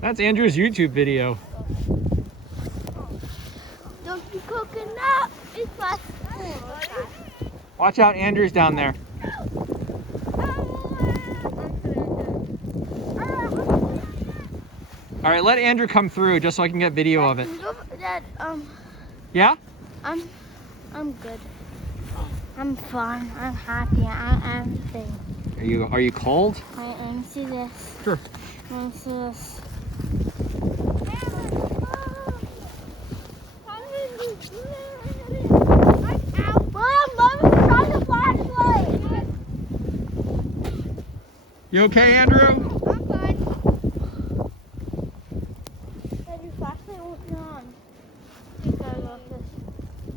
That's Andrew's YouTube video. Don't be coconut. It's fast. Watch out, Andrew's down there. All right, let Andrew come through just so I can get video of it. Dad, Yeah? I'm good. I'm fine. I'm happy. I'm everything. Are you cold? Let me see this. Sure. Let me see this. You okay, Andrew? I'm fine. But your flashlight won't be on.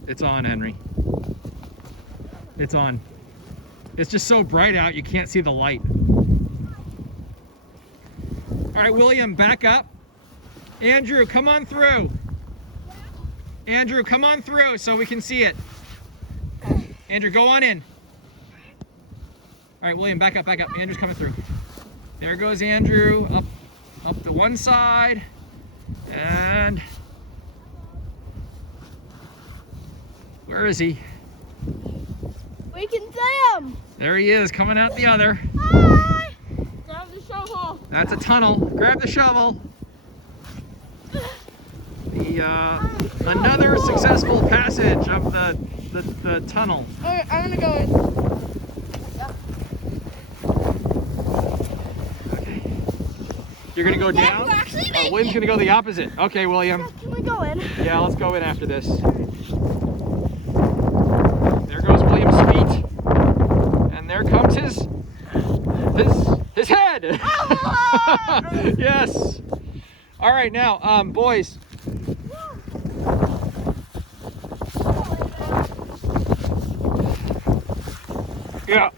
It's on, Henry. It's on. It's just so bright out, you can't see the light. All right, William, back up. Andrew, come on through. Andrew, come on through so we can see it. Andrew, go on in. All right, William, back up, back up. Andrew's coming through. There goes Andrew, up the one side, and where is he? We can see him. There he is, coming out the other. Hi. Grab the shovel. That's a tunnel. Grab the shovel. Another successful passage of the tunnel. Alright, I'm gonna go in. You're gonna go Yeah, down? we're actually making William's gonna go the opposite. Okay, William. Yeah, can we go in? Yeah, let's go in after this. There goes William's feet. And there comes his head. Yes. All right, now, boys. Yeah.